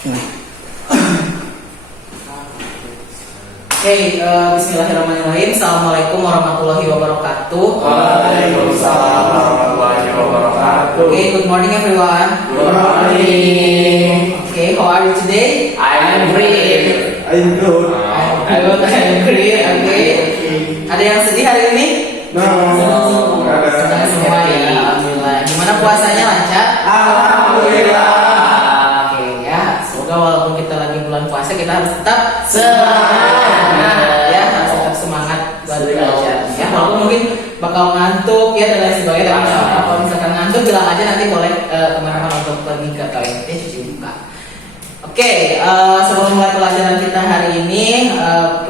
Oke, bismillahirrahmanirrahim. Assalamualaikum warahmatullahi wabarakatuh. Waalaikumsalam warahmatullahi wabarakatuh. Okay, good morning everyone. Good morning. Okay, how are you today? I'm great. I'm I'm good. good, I'm great. Okay. Ada yang sedih hari ini? No. Senang semua ya, alhamdulillah. Gimana puasanya, lancar? Alhamdulillah. Oke ya, semoga walaupun kita lagi bulan puasa kita harus tetap Semangat. ya, harus tetap semangat buat belajar. Ya, walaupun mungkin bakal ngantuk ya dan lain sebagainya. Tapi kalau misalkan ngantuk bilang aja, nanti boleh teman-teman untuk pergi ke toilet ya, cuci muka. Oke, sebelum mulai pelajaran kita hari ini,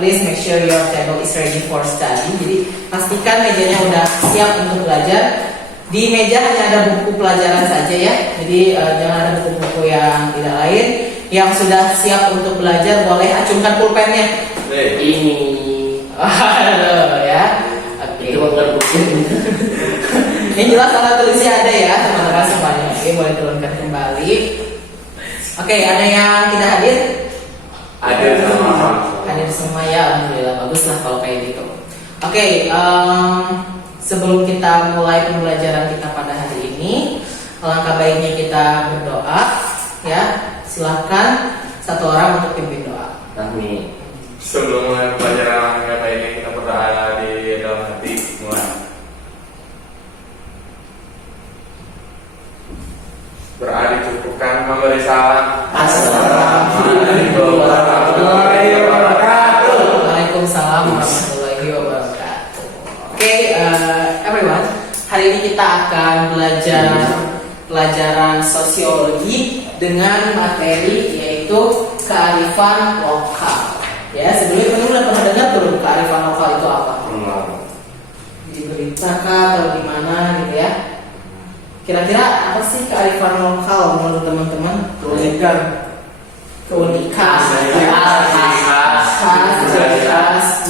please make sure your table is ready for study. Jadi pastikan mejanya udah siap untuk belajar. Di meja hanya ada buku pelajaran saja ya. Jadi jangan ada buku-buku yang tidak lain. Yang sudah siap untuk belajar boleh acungkan pulpennya. Ini. Halo ya. Oke. Itu bukan buku. Ini jelas alat tulisnya ada ya teman-teman semuanya. Oke, boleh turunkan kembali. Oke, ada yang tidak hadir? Ada semua. Hadir semua ya, alhamdulillah, bagus lah kalau kayak gitu. Oke, sebelum kita mulai pembelajaran kita pada hari ini, alangkah baiknya kita berdoa ya. Silahkan satu orang untuk pimpin doa. Amin. Sebelum mulai pelajaran kata ini, kita berdoa di dalam hati mulai. Berdoa dicukupkan, memberi salam. Assalamualaikum warahmatullahi wabarakatuh. Waalaikumsalam warahmatullahi wabarakatuh. Oke, everyone, hari ini kita akan belajar pelajaran sosiologi dengan materi yaitu kearifan lokal. Ya, sebelumnya teman udah pernah dengar tuh kearifan lokal itu apa? Di berita kah atau gimana gitu ya? Kira-kira apa sih kearifan lokal menurut teman-teman? Keunikan, khas,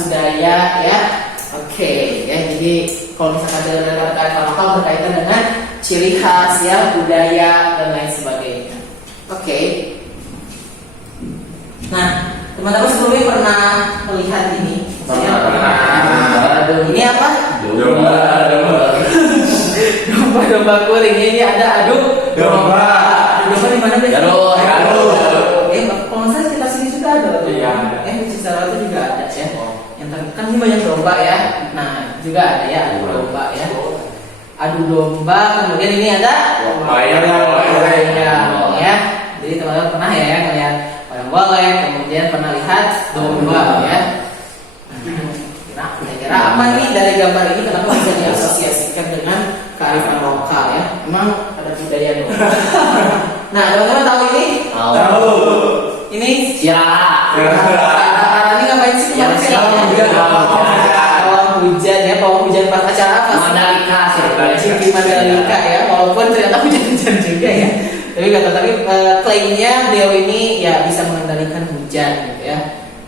budaya ya. Oke, ya, jadi kalau misalkan ada kearifan lokal berkaitan dengan ciri khas ya, budaya dan lain sebagainya. Oke. Nah, teman-teman sebelumnya pernah melihat ini? Ini apa? Domba kuring. Ini ada adu domba. Domba di mana guys? Garut. Kalau saya sekitar sini juga ada. Iya. Di Cisarua itu juga ada ya. Yang kan ini banyak domba ya. Nah, juga ada ya adu domba ya. Adu domba. Kemudian ini ada wayang ya. Jadi teman-teman pernah ya ngelihat wayang golek. Kemudian pernah lihat domba ya. Nah, kira-kira apa nih dari gambar ini kenapa bisa diasosiasikan dengan kearifan lokal ya? Memang ada budaya dong. Nah, teman-teman tahu ini? Tahu. Ini Sirara. ini ngapain sih kemarin sih? Pawang hujan ya, pawang hujan pas acara apa? Mandalika, Di Mandalika ya, walaupun ternyata hujan-hujan juga ya. Tapi klaimnya beliau ini ya bisa mengendalikan hujan gitu ya.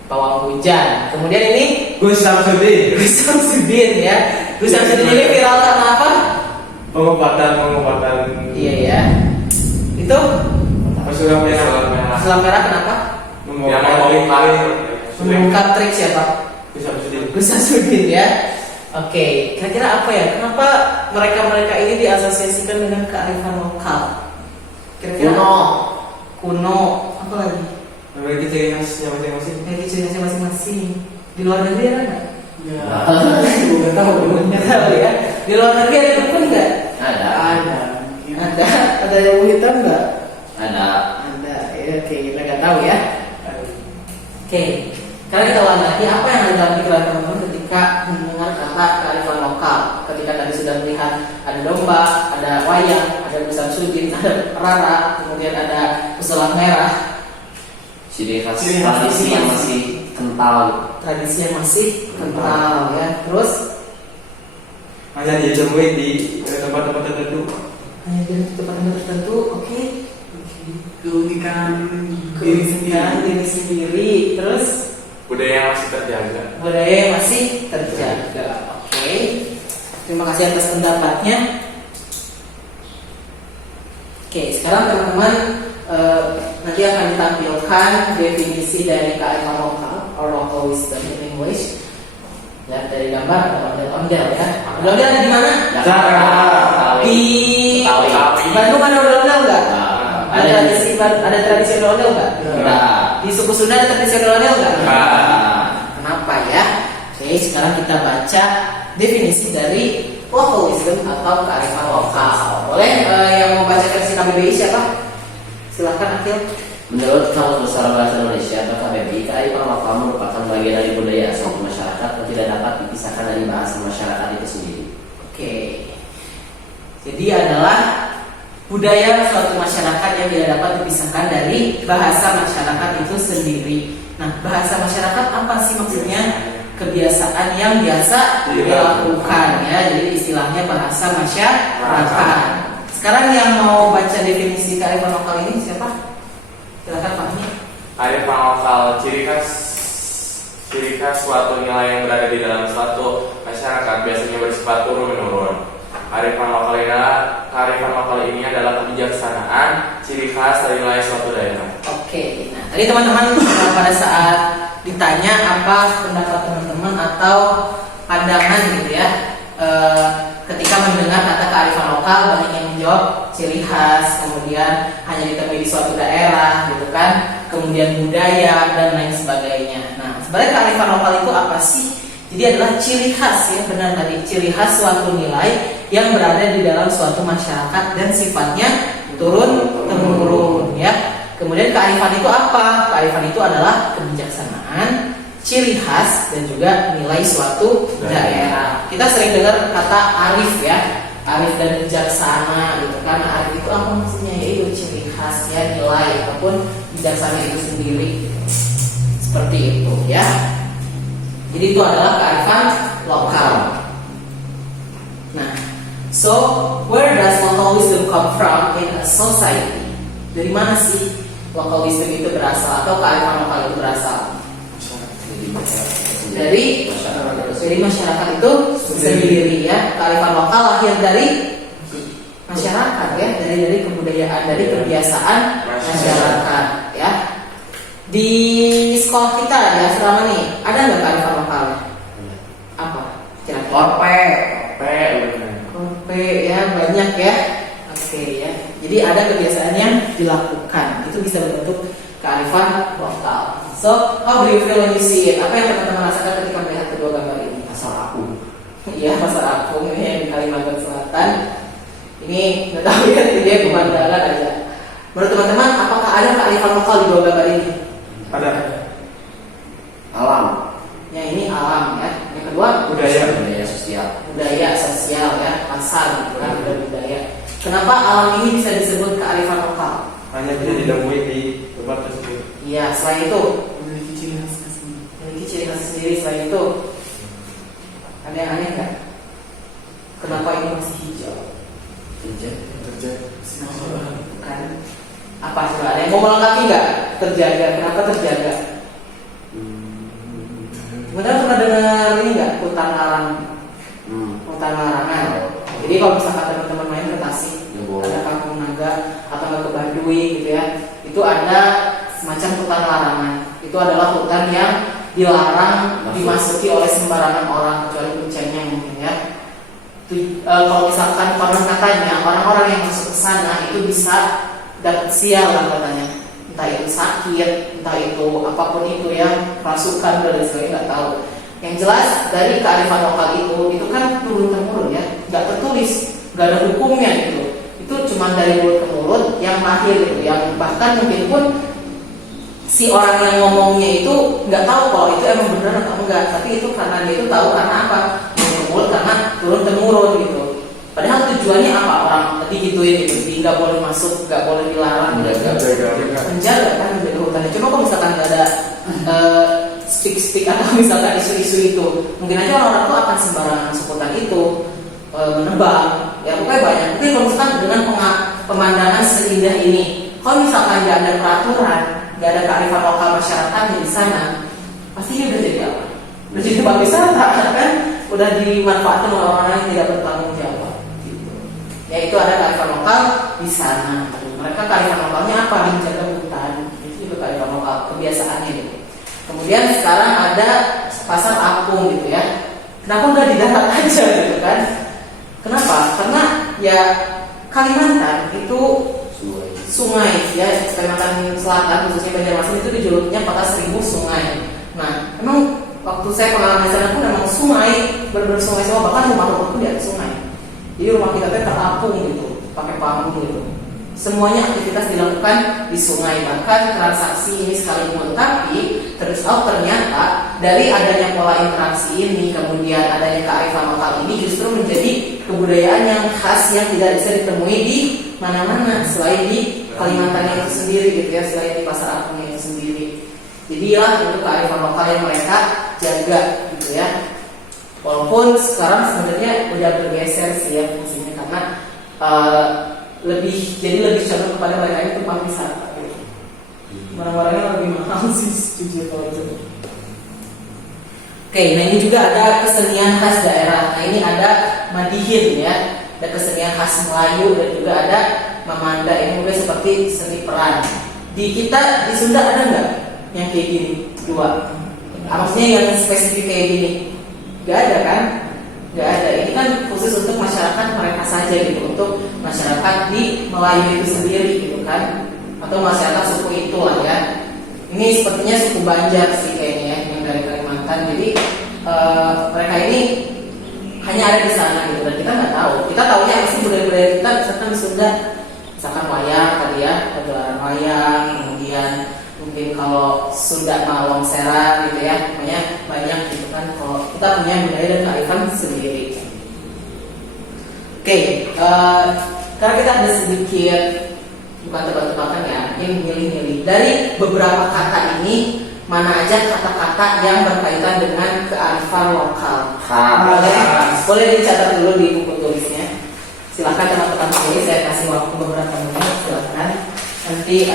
Pawang hujan. Kemudian ini Gus Samsudin. Ya. Gus Samsudin ini viral karena apa? Pengobatan. Iya ya. Itu Sulam merah. selam merah kenapa? Mengungkap trik siapa? Gus Samsudin. Gus Samsudin ya. Oke, kira-kira apa ya? Kenapa mereka ini diasosiasikan dengan kearifan lokal? Kira-kira kuno. Apa lagi? Memiliki ciri khasnya masing-masing. Kayak ciri khasnya masing-masing. Di luar negeri ada nggak? Nggak tahu. Nggak tahu ya. Di luar negeri ada dukun nggak? Ada. Ada yang hitam nggak? Ada. Ada. Ya, oke, kita nggak tahu ya. Oke. Sekarang kita ulang lagi apa yang ada dalam pikiran teman-teman ketika mendengar kata kearifan lokal. Ketika tadi sudah melihat ada domba, ada wayang, ada Gus Samsudin, ada Rara, kemudian ada pesulap merah. Ciri khas tradisi yang masih kental. Tradisi yang masih kental ya. Terus Hanya ditemui di tempat-tempat tertentu. hanya di tempat-tempat tertentu. Oke. Keunikan Diri sendiri. Terus Budaya yang masih terjaga. budaya yang masih terjaga. Oke. Terima kasih atas pendapatnya. Oke, sekarang teman-teman nanti akan ditampilkan definisi dari kearifan lokal or local wisdom in English. Ya, dari gambar ada ondel-ondel ya. Ondel-ondel ada di mana? Di Bandung ada ondel-ondel nggak? Ada tradisi ondel-ondel nggak? Di suku Sunda ada tradisi ondel-ondel nggak? Kenapa ya? Oke, sekarang kita baca definisi dari local wisdom atau kearifan lokal. Boleh yang mau baca versi KBBI siapa? Silakan Akil. Menurut Kamus Besar Bahasa Indonesia atau KBBI, kearifan lokal merupakan bagian dari budaya suatu masyarakat dan tidak dapat dipisahkan dari bahasa masyarakat itu sendiri. Oke. Jadi adalah budaya suatu masyarakat yang tidak dapat dipisahkan dari bahasa masyarakat itu sendiri. Nah, bahasa masyarakat apa sih maksudnya? Kebiasaan yang biasa dilakukan ya. Jadi istilahnya bahasa masyarakat. Sekarang yang mau baca definisi kearifan lokal ini siapa? Silakan Pak. Kearifan lokal ciri khas suatu nilai yang berada di dalam suatu masyarakat biasanya bersifat turun-menurun. Kearifan lokal ini adalah kebijaksanaan ciri khas dari nilai suatu daerah. Oke, nah tadi teman-teman pada saat ditanya apa pendapat teman-teman atau pandangan gitu ya, ketika mendengar kata kearifan lokal, banyak yang menjawab ciri khas, kemudian hanya ditemui di suatu daerah gitu kan, kemudian budaya dan lain sebagainya. Nah, sebenarnya kearifan lokal itu apa sih? Jadi adalah ciri khas ya, benar tadi, ciri khas suatu nilai yang berada di dalam suatu masyarakat dan sifatnya turun-temurun ya. Kemudian kearifan itu apa? Kearifan itu adalah kebijaksanaan, ciri khas dan juga nilai suatu daerah. Kita sering dengar kata arif ya, arif dan bijaksana gitu kan. Arif itu apa maksudnya? Yaitu ciri khas ya, nilai ataupun bijaksana itu sendiri. Seperti itu ya. Jadi itu adalah kearifan lokal. Nah, so where does local wisdom come from in a society? Dari mana sih local wisdom itu berasal atau kearifan lokal itu berasal? Dari masyarakat itu sendiri ya. Kearifan lokal lahir dari masyarakat ya, dari kebudayaan, dari kebiasaan masyarakat ya. Di sekolah kita ya selama nih ada nggak kearifan lokal? Apa? Korpe ya, banyak ya. Oke ya. Jadi ada kebiasaan yang dilakukan, itu bisa berbentuk kearifan lokal. So, how do you feel when you see it? Apa yang teman-teman rasakan ketika melihat kedua gambar ini? Pasar aku. Iya, pasar apung ini yang di Kalimantan Selatan. Ini nggak tahu ya, dia pemandangan aja. Menurut teman-teman, apakah ada kearifan lokal di dua gambar ini? Ada. Alam. Yang ini alam ya. Yang kedua Budaya sosial. Budaya sosial ya, pasar gitu kan, budaya. Kenapa alam ini bisa disebut kearifan lokal? Hanya bisa ditemui di tempat tersebut. Iya, selain itu Memiliki ciri khas tersendiri. memiliki ciri khas sendiri. Selain itu ada yang aneh nggak? Kenapa ini masih hijau? Bukan. Apa coba? Ada yang mau melengkapi nggak? Terjaga. Kenapa terjaga? Kemudian pernah dengar ini nggak? Hutan larang. Hutan larangan. Jadi kalau misalkan teman-teman main ke Tasik, ada Kampung Naga atau nggak ke Baduy gitu ya, itu ada semacam hutan larangan. Itu adalah hutan yang dilarang dimasuki oleh sembarangan orang kecuali kucingnya mungkin ya. Kalau misalkan konon katanya orang-orang yang masuk ke sana itu bisa dapat sial lah katanya, entah itu sakit, entah itu apapun itu ya, kerasukan dan sebagainya, nggak tahu. Yang jelas dari kearifan lokal itu kan turun temurun ya, nggak tertulis, nggak ada hukumnya gitu. Itu cuma dari mulut ke mulut yang lahir gitu, yang bahkan mungkin pun si orang yang ngomongnya itu nggak tahu kalau itu emang benar atau enggak, tapi itu karena dia itu tahu karena apa? Mulut karena turun temurun gitu. Padahal tujuannya apa? Orang digituin gitu, jadi nggak boleh masuk, nggak boleh dilarang, menjaga kan, menjaga hutannya. Cuma kalau misalkan nggak ada speak atau misalkan isu-isu itu, mungkin aja orang-orang tuh akan sembarangan masuk hutan itu, menebang. Ya pokoknya banyak. Tapi kalau misalkan dengan pemandangan seindah ini, kalau misalkan nggak ada peraturan, nggak ada kearifan lokal masyarakatnya di sana, pasti ini udah jadi apa? Udah jadi tempat wisata kan? Udah dimanfaatkan oleh orang-orang yang tidak bertanggung jawab. Gitu. Ya itu ada kearifan lokal di sana. Mereka kearifan lokalnya apa? Menjaga hutan. Kemudian sekarang ada pasar apung gitu ya. Kenapa nggak di darat aja gitu kan? Kenapa? Karena ya Kalimantan itu sungai ya, Kalimantan Selatan khususnya Banjarmasin itu dijulukinya kota 1000 sungai. Nah, emang waktu saya pengalaman di sana pun memang sungai, benar-benar sungai semua, bahkan rumah-rumah pun di atas sungai. Jadi rumah kita tuh terapung gitu, pakai pamung gitu. Semuanya aktivitas dilakukan di sungai, bahkan transaksi ini sekali melengkapi. Terus ternyata dari adanya pola interaksi ini, kemudian adanya kearifan lokal ini justru menjadi kebudayaan yang khas yang tidak bisa ditemui di mana-mana selain di Kalimantan itu sendiri gitu ya, selain di pasar apung itu sendiri. Jadi ya itu kearifan lokal yang mereka jaga gitu ya. Walaupun sekarang sebenarnya udah bergeser sih ya fungsinya, karena lebih condong kepada mereka itu tempat wisata gitu. Barang-barangnya lebih mahal sih jujur kalau itu. Oke, nah ini juga ada kesenian khas daerah. Nah ini ada Madihin ya, ada kesenian khas Melayu dan juga ada Mamanda. Ini mungkin seperti seni peran. Di kita di Sunda ada nggak yang kayak gini? Dua. Maksudnya yang spesifik kayak gini? Gak ada kan? Gak ada. Ini kan khusus untuk masyarakat mereka saja gitu, untuk masyarakat di Melayu itu sendiri gitu kan, atau masyarakat suku itu lah ya. Ini sepertinya suku Banjar sih kayaknya ya, yang dari Kalimantan. Jadi mereka ini hanya ada di sana gitu, dan kita nggak tahu. Kita tahunya apa sih budaya-budaya kita, misalkan di Sunda, misalkan wayang tadi ya, pagelaran wayang, kemudian mungkin kalau Sunda Mawang Seran gitu ya, pokoknya banyak gitu kan. Kalau kita punya budaya dan kearifan sendiri. Oke, karena kita ada sedikit bukan tebak-tebakan ya, ini milih-milih dari beberapa kata ini, mana aja kata-kata yang berkaitan dengan kearifan lokal. Boleh dicatat dulu di buku tulisnya. Silakan teman-teman tulis, saya kasih waktu beberapa menit, silakan. Nanti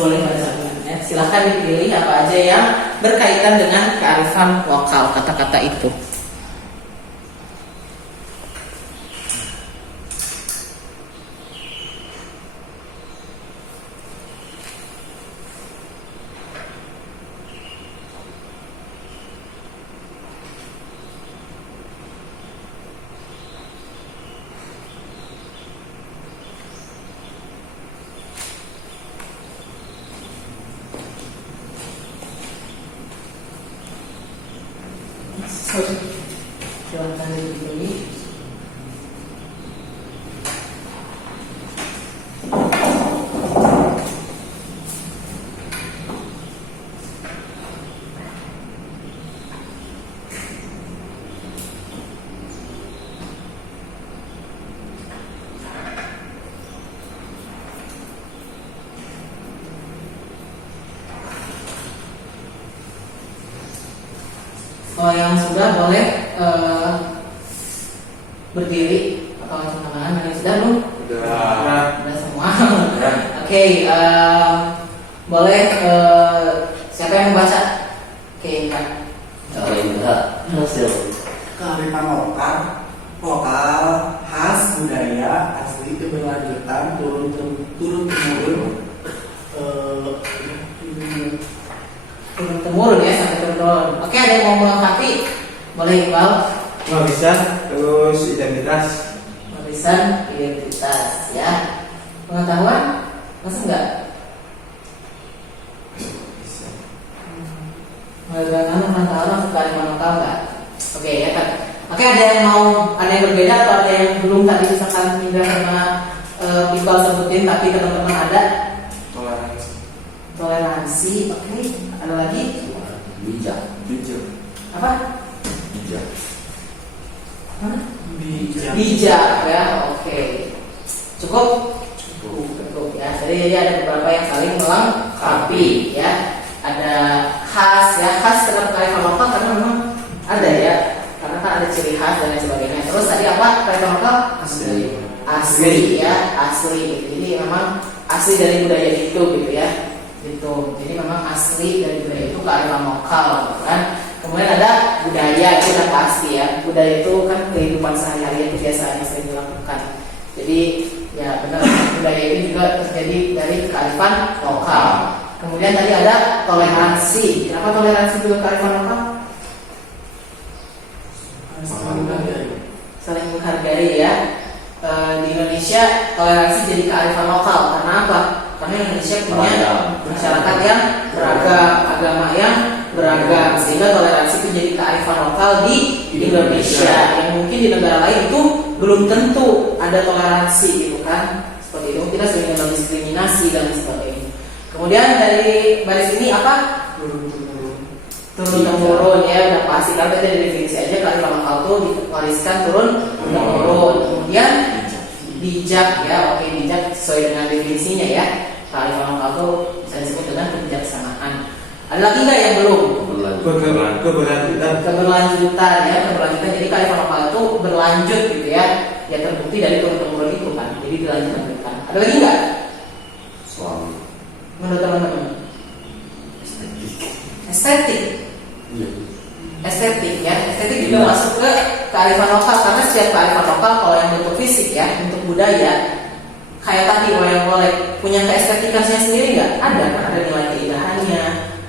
boleh baca ya. Silakan dipilih apa aja yang berkaitan dengan kearifan lokal, kata-kata itu. Silahkan dipilih. Kalau yang sudah boleh berdiri atau angkat tangan. Yang sudah belum? Sudah semua. Oke, boleh siapa yang membaca? Oke, Kak. Kearifan lokal khas budaya asli keberlanjutan turun temurun Turun-temurun ya, sampai turun-temurun. Oke, ada yang mau melengkapi? Boleh, Iqbal. Warisan, terus identitas. Warisan, identitas ya. Pengetahuan? Masa enggak? Bagaimana pengetahuan untuk kearifan lokal enggak? Oke ya kan. Oke, ada yang berbeda atau ada yang belum tadi misalkan Indra sama Iqbal sebutin tapi teman-teman ada? Toleransi, oke. Ada lagi? Bijak. Apa? Bijak. Mana? bijak ya, oke. Cukup ya. Jadi ada beberapa yang saling melengkapi ya. Ada khas ya, khas terhadap kearifan lokal karena memang ada ya, karena kan ada ciri khas dan lain sebagainya. Terus tadi apa kearifan lokal? Asli ya, asli. Jadi memang asli dari budaya itu gitu ya. Gitu. Jadi memang asli dari budaya itu kearifan lokal gitu kan. Kemudian ada budaya, itu udah pasti ya. Budaya itu kan kehidupan sehari-hari, kebiasaan yang sering dilakukan. Jadi ya benar, budaya ini juga terjadi dari kearifan lokal. Kemudian tadi ada toleransi. Kenapa toleransi juga kearifan lokal? Saling menghargai ya. Di Indonesia toleransi jadi kearifan lokal. Karena apa? Karena Indonesia punya masyarakat yang beragam, agama yang beragam, sehingga toleransi itu jadi kearifan lokal di Indonesia. Yang mungkin di negara lain itu belum tentu ada toleransi gitu kan. Seperti itu kita sering mengenal diskriminasi dan sebagainya. Kemudian dari baris ini apa? Turun temurun ya, udah pasti kan kita definisi aja kearifan lokal itu diwariskan turun temurun. Kemudian bijak ya, oke bijak sesuai dengan definisinya ya. Kearifan lokal itu bisa disebut dengan kebijaksanaan. Ada lagi nggak yang belum? Keberlanjutan. Keberlanjutan ya, keberlanjutan. Jadi kearifan lokal itu berlanjut gitu ya. Ya terbukti dari turun temurun itu kan. Jadi dilanjutkan. Ada lagi nggak? Suami. Menurut teman-teman? Estetik. Estetik ya, estetik juga masuk ke kearifan lokal karena setiap kearifan lokal kalau yang bentuk fisik ya, bentuk budaya kayak tadi wayang-golek punya keestetikannya sendiri nggak? Ada nilai keindahannya,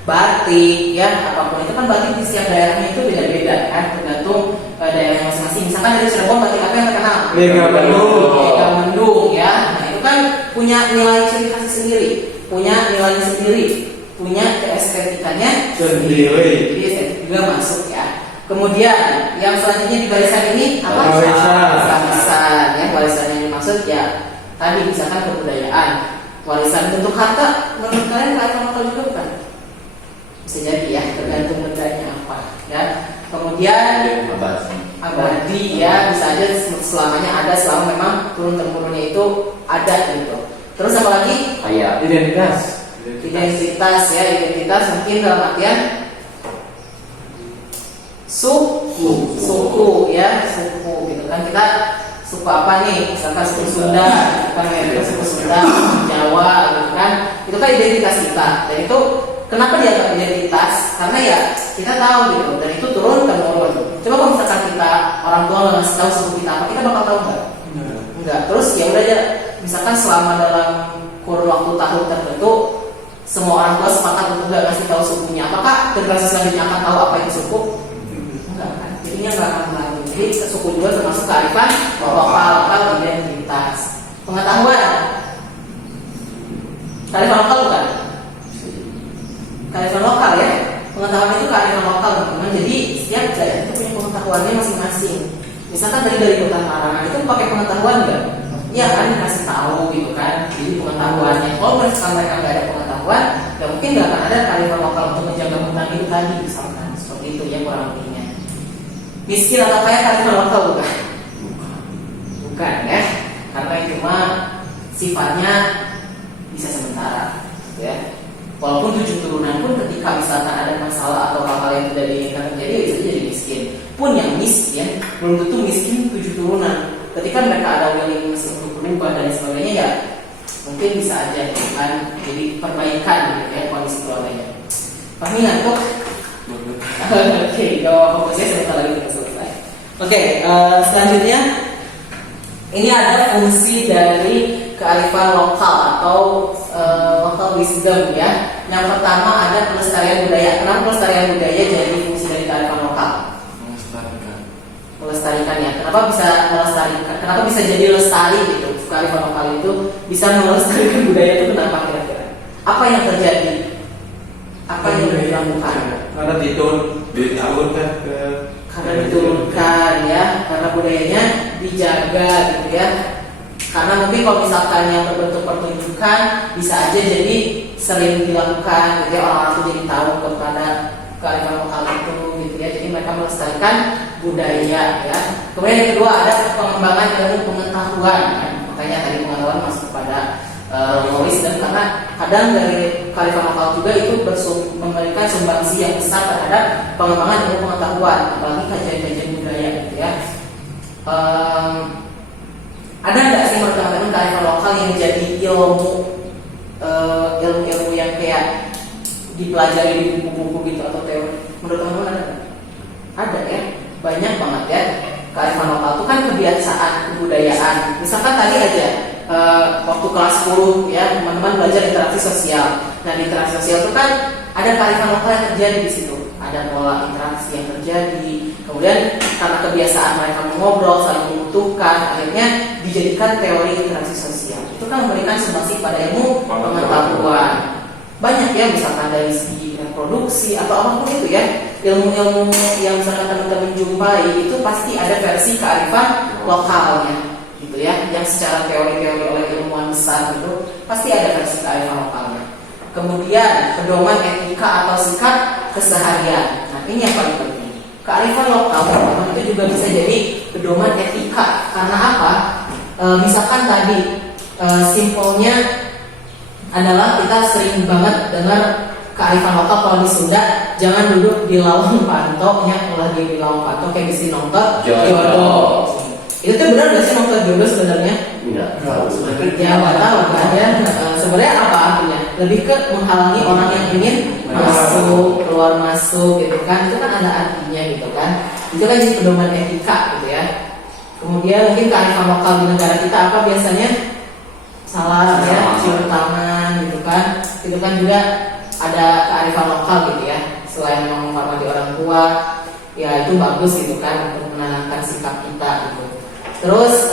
batik ya, apapun itu kan batik di setiap daerahnya itu beda-beda kan, tergantung daerah masing-masing. Misalkan dari Cirebon batik apa yang terkenal? Megamendung ya, nah itu kan punya nilai ciri khasnya sendiri, punya nilainya sendiri, punya keestetikannya sendiri. Jadi estetik juga masuk ya. Kemudian yang selanjutnya di barisan ini apa? Warisan ya, warisan yang dimaksud ya tadi misalkan kebudayaan, warisan bentuk harta. Menurut kalian kearifan lokal juga bukan? Bisa jadi ya, tergantung bendanya apa ya. Kemudian abadi ya, bisa aja selamanya ada selama memang turun temurunnya itu ada gitu. Terus apa lagi? Identitas. Identitas ya, identitas mungkin dalam artian suku ya, suku gitu kan. Kita suku apa nih? Misalkan suku Sunda, kan ya, suku Sunda, Jawa gitu kan. Itu kan identitas kita. Dan itu kenapa dianggap identitas? Karena ya kita tahu gitu, dan itu turun temurun. Coba kalau misalkan kita orang tua nggak ngasih tahu suku kita apa, kita bakal tahu nggak? Enggak. Terus ya udah aja, misalkan selama dalam kurun waktu tahun tertentu semua orang tua sepakat untuk nggak ngasih tahu sukunya, apakah generasi selanjutnya akan tahu apa itu suku? Enggak kan? Jadinya nggak akan melalui. Jadi suku juga termasuk kearifan lokal identitas. Pengetahuan, kearifan lokal bukan? Kearifan lokal ya. Pengetahuan itu kearifan lokal teman-teman. Jadi setiap daerah itu punya pengetahuannya masing-masing. Misalkan tadi dari hutan larangan itu pakai pengetahuan nggak? Iya kan, dikasih tahu gitu kan. Jadi pengetahuannya. Kalau mereka nggak ada pengetahuan, ya mungkin nggak akan ada kearifan lokal untuk menjaga hutan itu tadi misalkan. Seperti itu ya kurang lebihnya. Miskin atau kaya kearifan lokal bukan? Bukan ya, karena itu cuma sifatnya bisa sementara, ya. Walaupun 7 turunan pun ketika misalkan ada masalah atau hal-hal yang tidak diinginkan terjadi, bisa jadi miskin. Pun yang miskin belum tentu miskin 7 turunan. Ketika mereka ada willingness untuk berubah dan sebagainya, ya mungkin bisa aja kan jadi perbaikan gitu ya kondisi keluarganya. Pahami nggak tuh? Oke, jawab fokusnya sebentar lagi kita selesai. Oke, selanjutnya ini ada fungsi dari kearifan lokal atau local wisdom ya. Yang pertama ada pelestarian budaya. Kenapa pelestarian budaya jadi fungsi dari kearifan lokal? Melestarikan ya. Kenapa bisa melestarikan? Kenapa bisa jadi lestari gitu? Kearifan lokal itu bisa melestarikan budaya itu kenapa kira-kira? Apa yang terjadi? Apa yang dilakukan? Karena diturunkan ke Karena diturunkan ya, karena budayanya dijaga gitu ya. Karena mungkin kalau misalkan yang berbentuk pertunjukan bisa aja jadi sering dilakukan gitu ya, orang-orang tuh jadi tahu kepada kearifan lokal itu gitu ya. Jadi mereka melestarikan budaya ya. Kemudian yang kedua ada pengembangan ilmu pengetahuan ya. Makanya tadi pengetahuan masuk kepada knowledge, dan karena kadang dari kearifan lokal juga itu memberikan sumbangsi yang besar terhadap pengembangan ilmu pengetahuan, apalagi kajian-kajian budaya gitu ya. Ada nggak sih menurut teman-teman kearifan lokal yang jadi ilmu yang kayak dipelajari di buku-buku gitu atau teori? Menurut teman-teman ada? Ada ya, banyak banget ya. Kearifan lokal itu kan kebiasaan, kebudayaan. Misalkan tadi aja waktu kelas 10 ya, teman-teman belajar interaksi sosial. Nah, di interaksi sosial itu kan ada kearifan lokal yang terjadi di situ, ada pola interaksi yang terjadi. Kemudian karena kebiasaan mereka mengobrol, saling membutuhkan, akhirnya dijadikan teori interaksi sosial. Itu kan memberikan sumbangsi pada ilmu pengetahuan. Banyak ya, misalkan dari segi reproduksi atau apapun itu ya, ilmu-ilmu yang misalkan teman-teman jumpai itu pasti ada versi kearifan lokalnya gitu ya, yang secara teori-teori oleh ilmuwan besar itu pasti ada versi kearifan lokalnya. Kemudian pedoman etika atau sikap keseharian. Nah ini yang paling penting. Kearifan lokal teman-teman itu juga bisa jadi pedoman etika. Karena apa? Misalkan tadi simpelnya adalah kita sering banget dengar kearifan lokal kalau di Sunda, jangan duduk di lawang panto, lagi di lawang panto kayak di sini nongkrong jodoh. Itu tuh benar gak sih nongkrong jodoh sebenarnya? Enggak. Ya nggak tahu kan ya. Sebenarnya apa artinya? Lebih ke menghalangi orang yang ingin masuk, keluar masuk gitu kan. Itu kan ada artinya gitu kan. Itu kan jadi pedoman etika gitu ya. Kemudian mungkin kearifan lokal di negara kita apa biasanya? Salam ya, cium tangan gitu kan. Itu kan juga ada kearifan lokal gitu ya. Selain menghormati orang tua, ya itu bagus gitu kan untuk menanamkan sikap kita gitu. Terus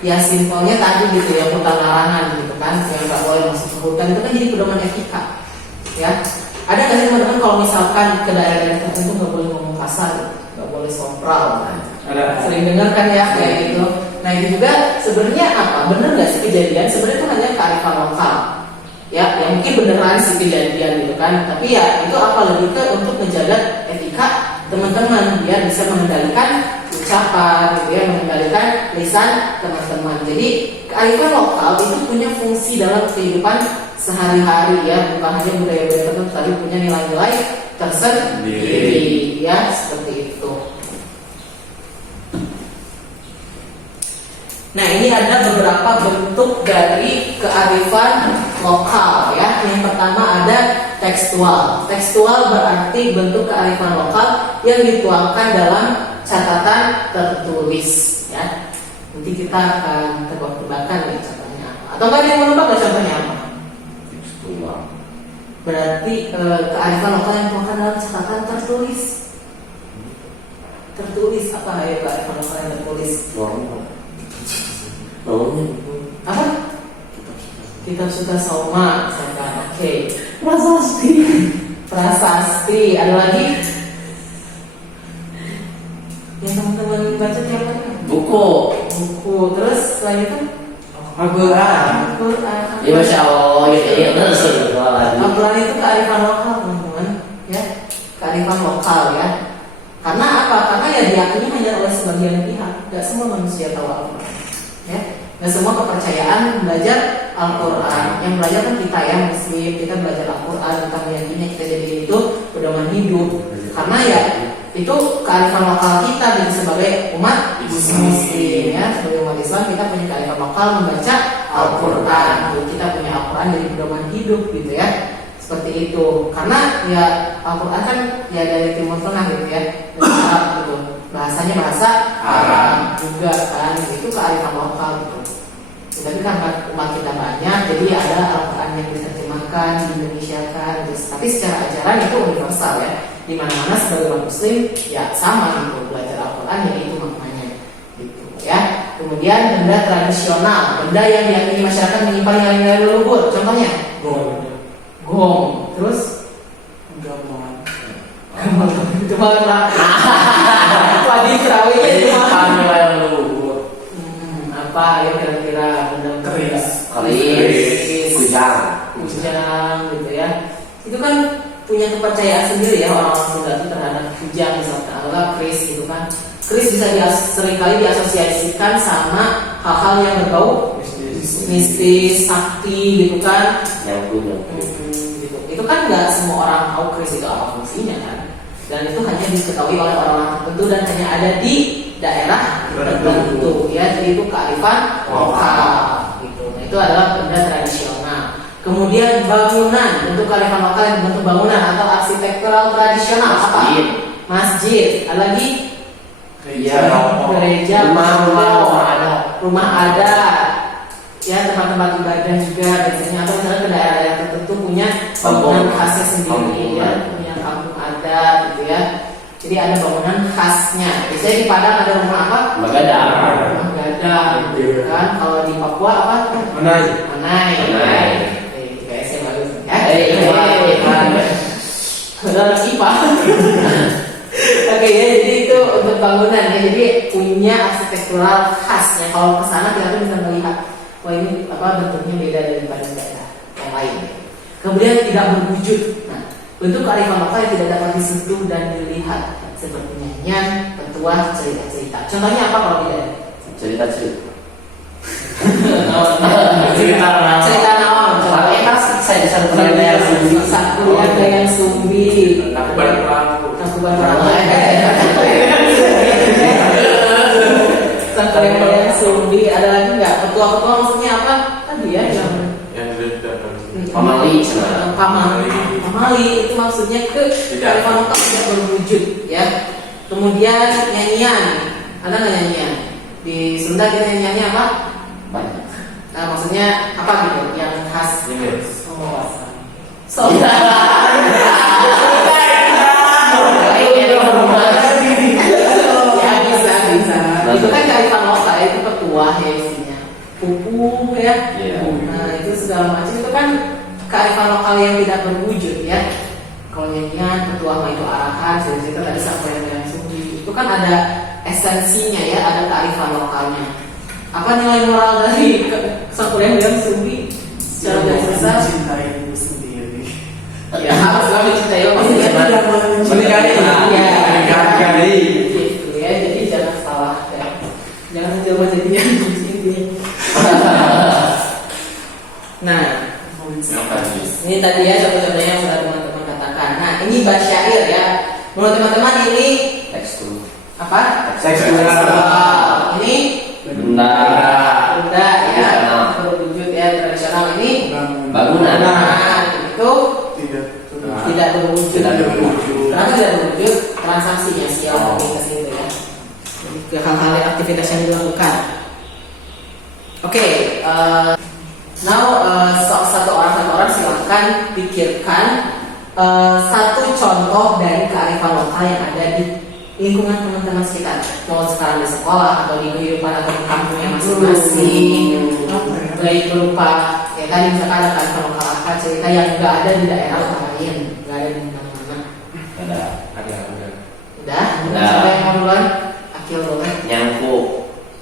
ya simpelnya tadi gitu ya, hutan larangan gitu kan, yang nggak boleh masuk ke hutan itu kan jadi pedoman etika ya. Ada nggak sih teman-teman kalau misalkan ke daerah-daerah tertentu nggak boleh ngomong kasar, nggak boleh sompral, Ada. sering dengar kan ya kayak gitu. Nah itu juga sebenarnya apa? Bener nggak sih kejadian? Sebenarnya itu hanya kearifan lokal ya, yang mungkin beneran sih kejadian gitu kan. Tapi ya itu apa, lebih ke untuk menjaga etika teman-teman biar bisa mengendalikan ucapan gitu ya, mengendalikan lisan teman-teman. Jadi kearifan lokal itu punya fungsi dalam kehidupan sehari-hari ya, bukan hanya budaya-budaya tertentu, tapi punya nilai-nilai tersendiri ya, seperti itu. Nah ini ada beberapa bentuk dari kearifan lokal ya. Yang pertama ada tekstual. Tekstual berarti bentuk kearifan lokal yang dituangkan dalam catatan tertulis ya. Nanti kita akan tebak-tebakan ya contohnya apa. Atau nggak ada yang menebak nggak contohnya apa? Berarti kearifan lokal yang dituangkan dalam catatan tertulis. Tertulis apa ya kearifan lokal yang tertulis? Apa? Kitab Suta Soma misalkan. Oke. Prasasti. Prasasti. Ada lagi? Yang teman-teman baca tiap hari? Buku. Buku. Terus selain itu? Al-Quran. Al-Quran. Ya Masya Allah, ya terus. Al-Quran itu kearifan lokal teman-teman ya. Kearifan lokal ya. Karena apa? Karena ya diyakini hanya oleh sebagian pihak. Gak semua manusia tahu Al-Quran ya. Gak semua kepercayaan belajar Al-Quran. Yang belajar kan kita ya, Muslim. Kita belajar Al-Quran, kita meyakini kita jadi itu pedoman hidup. Karena ya itu kearifan lokal kita gitu, sebagai umat Muslim ya, sebagai umat Islam kita punya kearifan lokal membaca Al-Quran. Kita punya Al-Quran jadi pedoman hidup gitu ya, seperti itu. Karena ya Al-Quran kan ya dari Timur Tengah gitu ya, dari Arab gitu, bahasanya bahasa Arab juga kan, itu kearifan lokal gitu. Tapi karena umat kita banyak, jadi ada Al-Quran yang diterjemahkan, di-Indonesiakan gitu. Tapi secara ajaran itu universal ya, di mana-mana sebagai orang Muslim ya sama gitu, belajar Al-Quran ya itu maknanya gitu ya. Kemudian benda tradisional, benda yang diyakini masyarakat menyimpan nilai-nilai leluhur. Contohnya gong. Terus Gamelan. itu malah padi terawih itu apa ya kira-kira benda Keris. Kujang gitu ya. Itu kan punya kepercayaan sendiri ya orang-orang Sunda itu terhadap kujang misalkan, atau keris gitu kan. Keris bisa seringkali diasosiasikan sama hal-hal yang berbau mistis, sakti gitu kan. Nyangkut. Gitu. Itu kan nggak semua orang tahu keris itu apa fungsinya kan. Dan itu hanya diketahui oleh orang-orang tertentu dan hanya ada di daerah tertentu ya. Jadi itu kearifan lokal gitu. Nah, itu adalah benda tradisional. Kemudian bangunan, bentuk kearifan lokal yang bentuk bangunan atau arsitektural tradisional apa? Masjid. Ada lagi? Gereja, rumah adat. rumah adat. ya tempat-tempat ibadah juga biasanya, atau misalnya ke daerah tertentu punya bangunan khasnya sendiri ya, punya kampung adat gitu ya. Jadi ada bangunan khasnya. Biasanya di Padang ada rumah apa? Magadang. Rumah gadang, gitu kan. Kalau di Papua apa? Manai. Manai. Manai. Tiga S yang bagus. Ya. Udah IPA. Oke ya, jadi itu untuk bangunan ya. Jadi punya arsitektural khas ya. Kalau ke sana kita tuh bisa melihat, wah ini apa bentuknya beda daripada daerah yang lain. Kemudian tidak berwujud. Nah, bentuk kearifan lokal yang tidak dapat disentuh dan dilihat seperti nyanyian, petuah, cerita-cerita. Contohnya apa kalau tidak? Cerita-cerita. Cerita naon. Contohnya kan Saya bisa kuliah sendiri. keluarga yang sumbi. Takuban pelaku. Takuban pelaku. Keluarga yang sumbi. Ada lagi nggak? Petua-petua maksudnya apa? Tadi ya yang Pamali. Pamali itu maksudnya kearifan lokal tidak berwujud ya. Kemudian nyanyian, ada nggak nyanyian? Di Sunda kita nyanyiannya apa? Banyak. Nah, maksudnya apa gitu? Yang khas. Oh, ya bisa. Itu kan kearifan lokal, itu petuah ya isinya. Pupu ya. Nah, itu segala macam itu kan kearifan lokal yang tidak berwujud ya. Kalau nyanyian, petuah mah itu arahan, cerita tadi sampai yang sumbi. Itu kan ada esensinya ya, ada kearifan lokalnya. Apa nilai moral dari Sakuliah yang sumbi secara garis besar? Mencintai diri sendiri. Ya haruslah mencintai orang Tidak sendiri. Menikahi. Iya. Menikahi. Gitu ya, jadi jangan salah ya. Jangan mencoba jadi yang sendiri. Nah, ini tadi ya contoh-contohnya yang sudah teman-teman katakan. Nah, ini basyair ya. Menurut teman-teman ini Tekstur. apa? Seksual. Ini Benda. benda ya, Tradisional. berwujud ya, tradisional ini Bangunan. nah, itu Tidak. tidak berwujud. Tidak berwujud. Kenapa tidak berwujud? Transaksinya sih aktivitas itu ya. Jadi hal-hal aktivitas yang dilakukan. Oke, now satu orang silakan pikirkan satu contoh dari kearifan lokal yang ada di lingkungan teman-teman sekitar, mau sekarang di sekolah atau di kehidupan atau di kampungnya masing-masing. Baik berupa ya tadi misalkan ada kearifan lokal apa cerita yang nggak ada di daerah lain, nggak ada di mana-mana. Ada. Udah, Udah. siapa yang mau duluan? Akil boleh. Nyangkuk.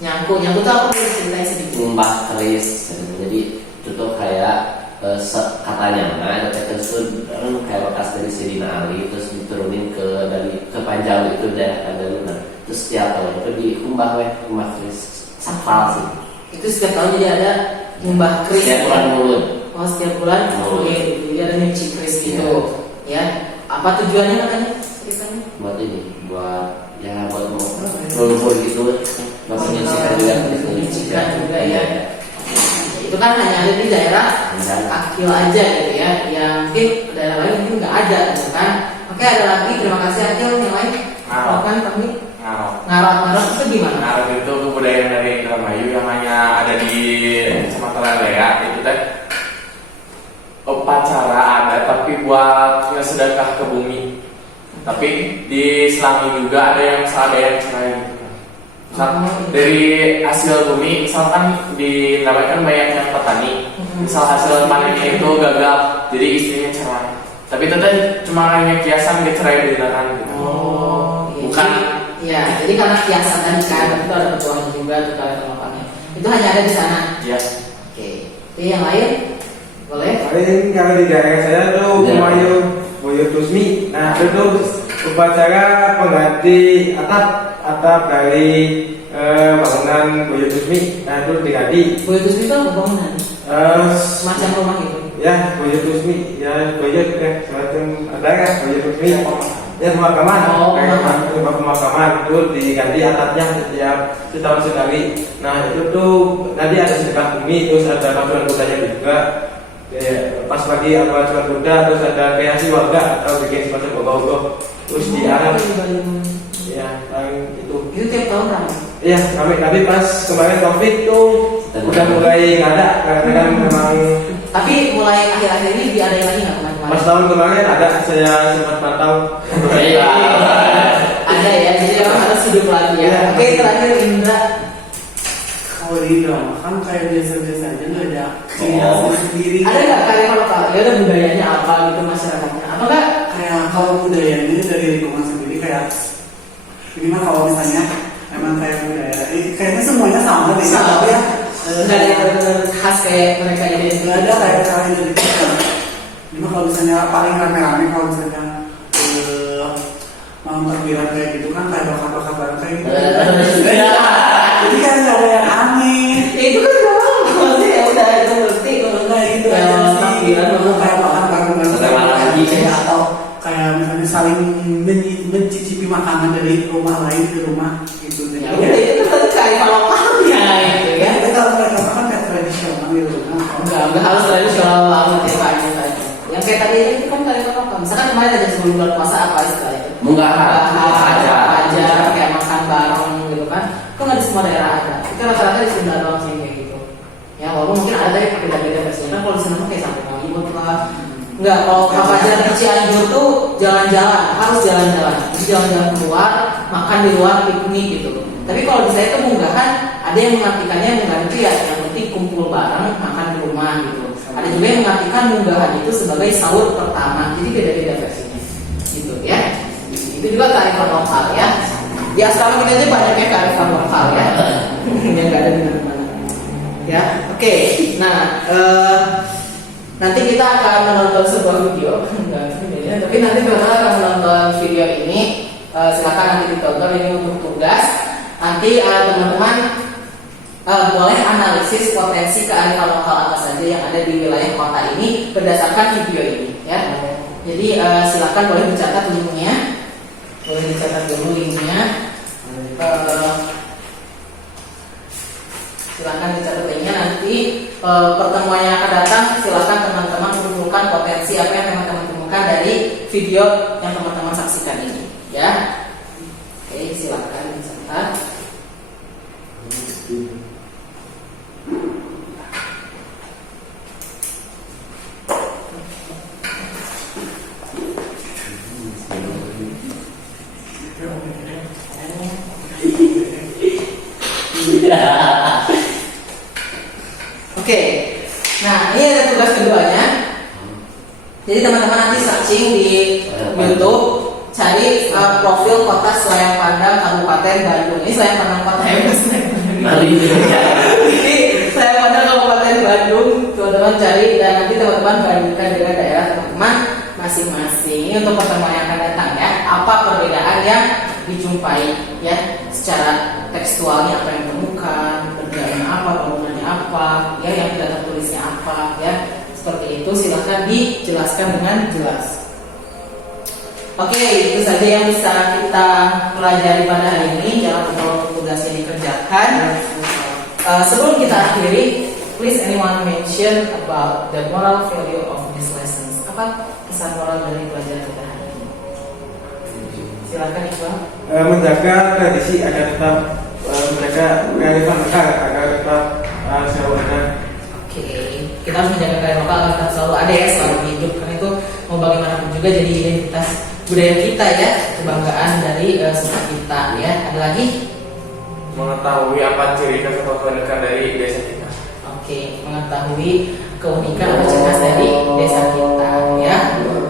Nyangkut tuh aku boleh ceritain sedikit. Ngumbah keris. Jadi itu tuh kayak katanya ada tekstur kan kayak bekas dari Sirina Ali terus diturunin dari Panjalu itu daerah Kadalunan terus setiap tahun itu diumbah keris sakral sih Itu setiap tahun jadi ada nyumbah kris. setiap bulan mulut. Oh setiap bulan. Oke, jadi ada nyuci kris gitu. Ya. Apa tujuannya katanya? Ceritanya? Buat ini buat leluhur gitu buat menyucikan juga Menyucikan juga ya. Itu kan hanya ada di daerah Akil aja gitu ya, yang mungkin daerah lain mungkin nggak ada gitu kan. Oke, ada lagi, terima kasih Akil. Yang lain? Ngarok. Kan kami Ngarok itu gimana? Ngarok itu kebudayaan dari Indramayu yang hanya ada di Kecamatan Lea. Itu teh upacara ada tapi buat sedekah ke bumi. Tapi di Selami juga ada yang cerai gitu. Misal dari hasil bumi, misalkan di kan banyak yang petani, misal hasil panennya itu gagal, jadi istrinya cerai. Tapi itu teh cuma hanya kiasan dia cerai beneran gitu. Oh, iya. Bukan. Ya, jadi karena kiasan tadi kan itu ada petualangan juga tuh kalau tempatnya. Itu hanya ada di sana. Iya. Oke. Jadi yang lain boleh? Paling kalau di daerah saya tuh Boyo Tusmi. Nah itu tuh upacara pengganti atap dari bangunan Boyo Tusmi. Nah itu diganti. Boyo Tusmi itu apa bangunan? Semacam rumah gitu. Ya Boyo Tusmi. Ya Boyo semacam ada kan Boyo Tusmi. Ya pemakaman. Oh, Rumah pemakaman itu diganti atapnya setiap setahun sekali. Nah itu tuh nanti ada sedekah bumi, terus ada pasukan kudanya juga. Ya, pas pagi apa pasukan kuda, terus ada kreasi warga atau bikin semacam ogoh-ogoh, terus diarah. Ya, paling itu. Itu tiap tahun ramai. Iya, tapi pas kemarin COVID tuh udah mulai nggak ada kadang-kadang memang. Tapi mulai akhir-akhir ini diadain lagi nggak teman-teman? Pas tahun kemarin ada, saya sempat pantau. Ada ya, jadi memang harus hidup lagi ya. Iya. Oke, terakhir Indra. Kalau di drama kan kayak biasa-biasa aja, nggak ada kreasi sendiri. Ada nggak kayak lokal? Ya ada budayanya apa gitu masyarakatnya? Apa nggak? Kayak kalau budayanya dari lingkungan sendiri kayak ini mah kalau misalnya emang kayak budaya, kayaknya semuanya sama deh. Sama. Tapi ya Nggak ada yang benar-benar khas kayak mereka jadi. nggak ada kayak kalian dari kita. Ini mah kalau misalnya paling rame-rame kalau misalnya mau takbiran kayak gitu kan kayak bakat-bakat baru kayak gitu. Jadi kan nggak ada yang aneh. Ya, itu kan doang. Maksudnya ya udah itu berarti kalau Nah itu ya, aja sih. takbiran Dulu kayak makan bareng-bareng Sama lagi. kayak atau kayak misalnya saling mencicipi makanan dari rumah lain ke rumah gitu. ya udah itu kan kearifan lokalnya gitu ya. Tapi kalau mereka makan kayak tradisional gitu kan. Enggak harus tradisional banget ya Pak. Yang kayak tadi itu kan kearifan lokal. Misalkan kemarin ada sebelum bulan puasa apa istilahnya? Munggah aja kayak makan bareng gitu kan. Kok nggak di semua daerah ada? Itu rata-rata di Sunda doang sih kayak gitu. Ya walaupun mungkin ada yang beda-beda versinya. Kan kalau di sana mah kayak sampai mau ibut lah. Enggak, kalau Papajar di Cianjur tuh jalan-jalan, harus jalan-jalan. Jadi jalan-jalan keluar, makan di luar, piknik gitu. Tapi kalau di saya tuh munggahan, ada yang mengartikannya munggahan itu ya yang penting kumpul bareng, makan di rumah gitu. Ada juga yang mengartikan munggahan itu sebagai sahur pertama. Jadi beda-beda versinya. Gitu ya. Itu juga kearifan lokal ya. Di asrama kita aja banyaknya kearifan lokal ya. Yang nggak ada di mana-mana. Ya, oke. Nah, nanti kita akan menonton sebuah video. Tapi nanti kita akan menonton video ini. Silakan nanti ditonton, ini untuk tugas. Nanti teman-teman boleh analisis potensi kearifan lokal apa saja yang ada di wilayah kota ini berdasarkan video ini ya. Jadi silakan boleh dicatat linknya. Boleh dicatat dulu linknya. Silakan dicatat linknya, nanti pertemuan yang akan datang silakan teman-teman kumpulkan potensi apa yang teman-teman temukan dari video yang teman-teman saksikan ini ya. Oke, silakan dicatat. Oke, nah ini ada tugas keduanya. Jadi teman-teman nanti searching di YouTube, cari profil kota Selayang Pandang Kabupaten Bandung. Ini Selayang Pandang kota ya mas. Jadi Selayang Pandang Kabupaten Bandung, teman-teman cari dan nanti teman-teman bandingkan dengan daerah teman-teman masing-masing. Ini untuk pertemuan yang akan datang ya. Apa perbedaan yang dijumpai ya secara tekstualnya apa yang ditemukan, bentuknya apa, bangunannya apa, ya yang tidak tertulisnya apa, ya seperti itu. Silahkan dijelaskan dengan jelas. Oke, itu saja yang bisa kita pelajari pada hari ini. Jangan lupa untuk tugasnya dikerjakan. Sebelum kita akhiri, please anyone mention about the moral value of these lessons. Apa pesan moral dari pelajaran kita hari ini? Silakan Iqbal. Menjaga tradisi agar tetap mereka kearifan lokal agar tetap selalu ada. Oke, kita harus menjaga kearifan lokal agar tetap selalu ada ya, selalu hidup. Karena itu mau bagaimanapun juga jadi identitas budaya kita ya, kebanggaan dari suku kita ya. Ada lagi? Mengetahui apa ciri khas atau keunikan dari desa kita. Oke, mengetahui keunikan atau ciri khas dari desa kita ya.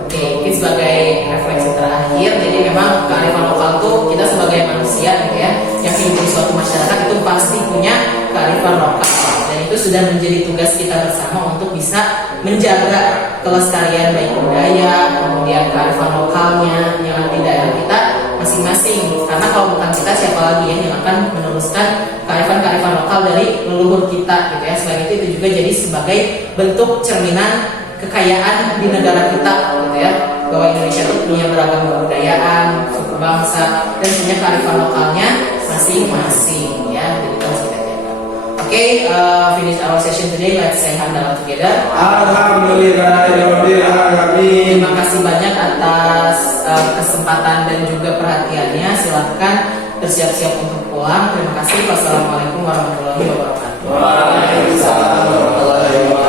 Oke, ini sebagai refleksi terakhir. Jadi memang kearifan lokal tuh kita sebagai manusia gitu ya, yang hidup di suatu masyarakat itu pasti punya kearifan lokal. Dan itu sudah menjadi tugas kita bersama untuk bisa menjaga kelestarian baik budaya, kemudian kearifan lokalnya yang ada di daerah kita masing-masing. Karena kalau bukan kita, siapa lagi yang akan meneruskan kearifan-kearifan lokal dari leluhur kita gitu ya. Selain itu juga jadi sebagai bentuk cerminan kekayaan di negara kita gitu ya, bahwa Indonesia itu punya beragam kebudayaan, suku bangsa, dan punya kearifan lokalnya masing-masing ya. Jadi harus kita jaga. Oke, finish our session today. Let's say hamdalah together. Alhamdulillahirobbilalamin. Terima kasih banyak atas kesempatan dan juga perhatiannya. Silakan bersiap-siap untuk pulang. Terima kasih. Wassalamualaikum warahmatullahi wabarakatuh. Waalaikumsalam warahmatullahi wabarakatuh.